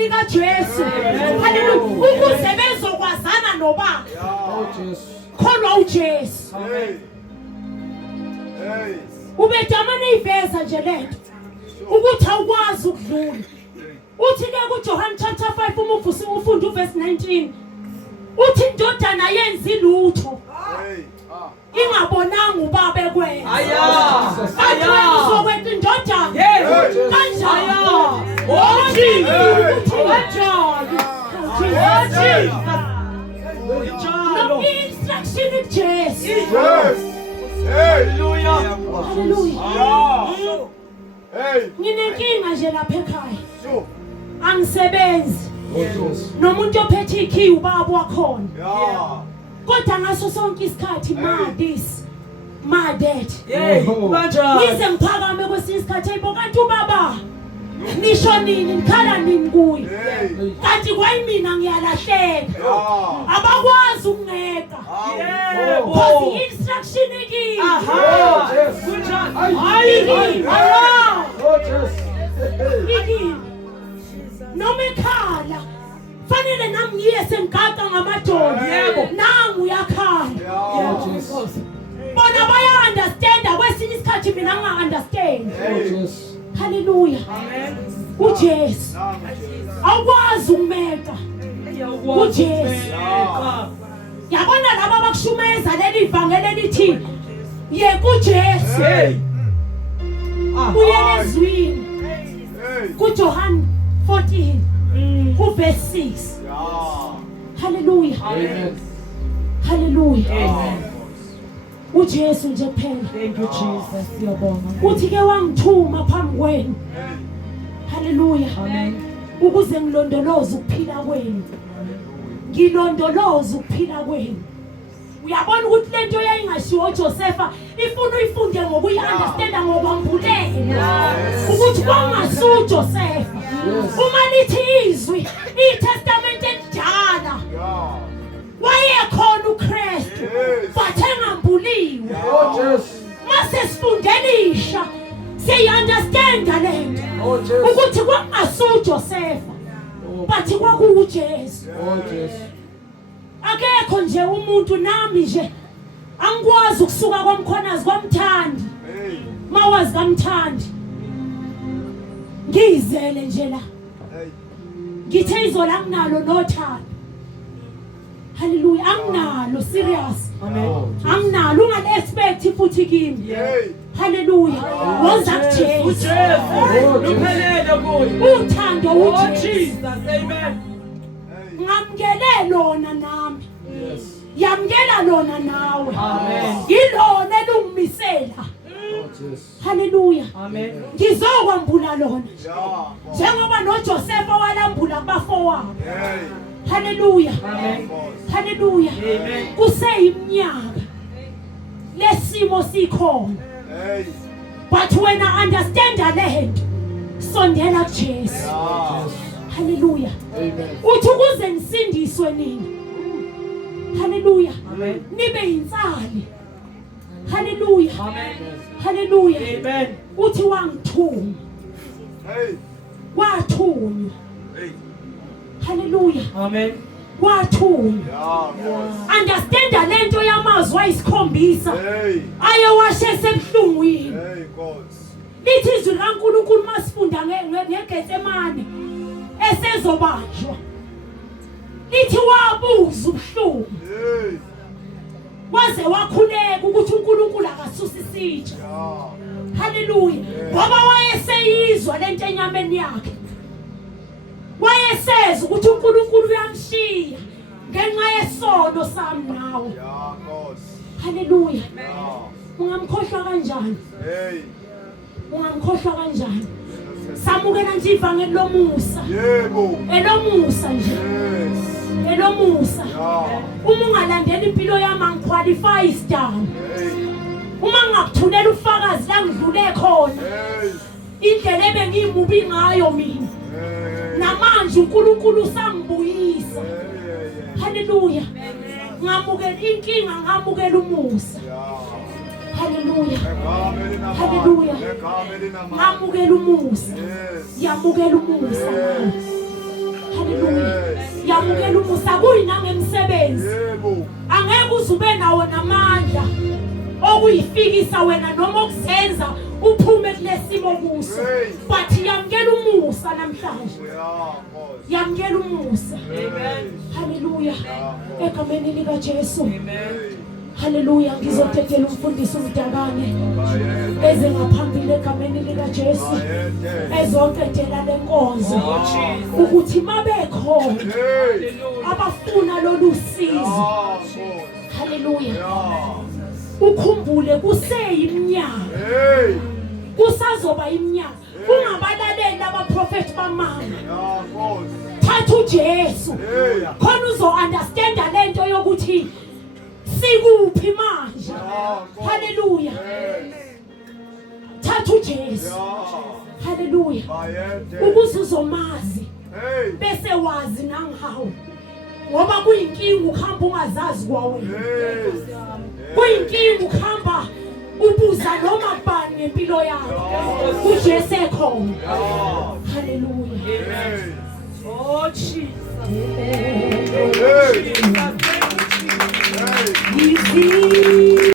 egameni kaJesu. Hallelujah. Ukuze bezokwazana noBaba. Kholwa uJesu. Ubedamane iveza nje lento. Ukuthi awukwazi ukudlula. Uthi ke kuJohn chapter 5 umufunda uverse 19. Uthi indodana yenza ilutho. Ingabonanga uBaba ekwenza. Kanjani sokwenza indodana? Kanjani? No instruction of Jesus. Hallelujah. Hallelujah. Nginenkinga nje lapha ekhaya. Angisebenzi. Nomuntu ophethe ikey uBaba wakhona. Kodwa ngaso sonke isikhathi ma this ma that. Kanjani? Ngize ngiphakame kwesinye isikhathi eyibo kanti uBaba nisho nini nikhala nini kuye? Kanti kwayimina ngiyalahleka. Abakwazi ukungeka. Because instruction ekini. Kunjani? Hayi. Ikini. Noma ekhala. Fanele nami ngiye sengigada ngamadolo. Yebo. Nangu uyakhala. Bona baya understand kwesinye isikhathi mina nginga understand. Hallelujah. Amen. uJesu. Awukwazi ukumeka. uJesu. Yabona laba abakushumeza leli ivangeli elithi ye kuJesu. Uyelezwini. kuJohn 14 verse 6. Hallelujah. Amen. Hallelujah. Amen. uJesu nje kuphela. Thank you Jesus. Siyabonga. Uthi ke wangithuma phambi kwenu. Hallelujah. Amen. Ukuze ngilondoloze ukuphila kwenu. Ngilondoloze ukuphila kwenu. Uyabona ukuthi lento yayingashiwo uJosepha ifuna uyifunde ngokuyi-understanda ngokwambulela. Ukuthi kwangasuye uJosepha. Uma lithi izwi iTestament elidala. Wayekhona uKristu but engambuliwe. Mase sifundelisha siyi-understand lento ukuthi kwangasuye uJosepha but kwakuuJesu. Akekho nje umuntu nami nje angikwazi ukusuka kwamkhonazi kwamthandi. Mawazi kamthandi ngizele nje la ngithe izola anginalo nothando. Hallelujah. Anginalo serious. Amen. Anginalo unga-expect futhi kimi. Hallelujah. Woza kuJesu. Luphelele kuye. Uthando uJesu. Jesus. Amen. Ngamukele lona nami. Yamukela lona nawe. Amen. Yilona elungimisela. Hallelujah. Amen. Ngizokwambula lona. Njengoba noJosepha walambula kubafowabo. Hallelujah. Amen. Hallelujah. Amen. Kuseyiminyaka lesimo sikhona. But when I understand the land, sondela kuJesu. Hallelujah. Amen. Uthi ukuze nisindiswe nini. Hallelujah. Amen. Nibe yinsali. Hallelujah. Amen. Hallelujah. Amen. Uthi wangithuma. Wathunywa. Hallelujah. Amen. Wathunywa. Understand lento yamazwi ayisikhombisa. Ayewashe esebuhlungwini. Lithi izwi laNkulunkulu masifunda ngeGetsemane esezobanjwa. Lithi wabuza ubuhlungu. Waze wakhuleka ukuthi uNkulunkulu akasusa isitsha. Hallelujah. Ngoba wayeseyizwa lento enyameni yakhe. Wayeseza ukuthi uNkulunkulu uyamshiya ngenxa yesono sami nawe. Hallelujah. Ungamkhohlwa kanjani? Ungamkhohlwa kanjani? Samukela nje ivangeli lomusa. Yebo. Elomusa nje. Elomusa. Uma ungalandela impilo yami angiqualify isidanga. Uma ngakuthulela ufakazi la ngidlule khona. Indlela ebengimubi ngayo mina. Namanje uNkulunkulu usangibuyisa. Hallelujah. Ngamukela inkinga ngamukela umusa. Hallelujah. Hallelujah. Ngamukela umusa. Yamukela umusa. haleluya yamukela umusa kuyinangemsebenzi angeke uzube nawo namandla okuyifikisa wena noma okusenza uphume kulesimo kuso but yamukela umusa namhlanje yamukela umusa haleluya egameni lika Jesu haleluya ngizotethela umfundisi uMdakane eze ngaphambili egameni lika Jesu ezoqedela lenkonzo ukuthi mabekhona abafuna lolu sizo haleluya ukhumbule kuseyiminyaka kusazoba iminyaka ungabalaleli abaprofeti bamanga thatha uJesu khona uzo understanda lento yokuthi sikuphi manje haleluya thatha uJesu haleluya ukuze uzomazi bese wazi nangawo ngoba kuyinkinga ukuhamba ungazazi kwawena kuyinkinga ukuhamba ubuza noma kubani ngempilo yakho uJesu ekhona haleluya oh Jesus